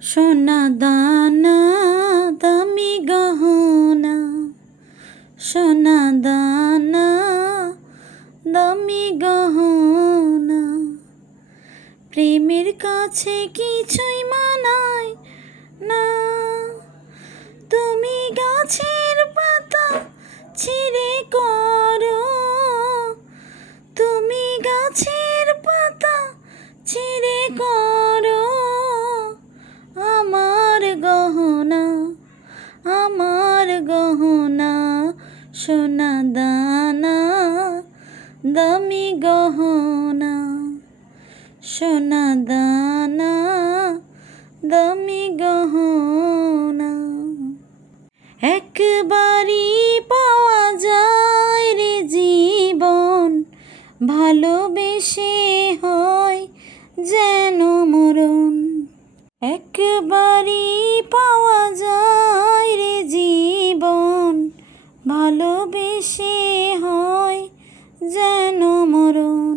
সোনা দানা দামি গহনা, সোনা দানা দামি গহনা, প্রেমের কাছে কিছুই মানায় না। তুমি গাছের পাতা ছিঁড়ে করো, তুমি গাছের পাতা ছিঁড়ে করো আমার গহনা, আমার গহনা, সোনা দানা দামি গহনা, সোনা দানা দামি গহনা। একবারই পাওয়া যায় রে জীবন, ভালোবেসে হয় যেন মরণ। একবারই পাওয়া যায় রে জীবন, ভালোবেসে হয় যেন মরণ।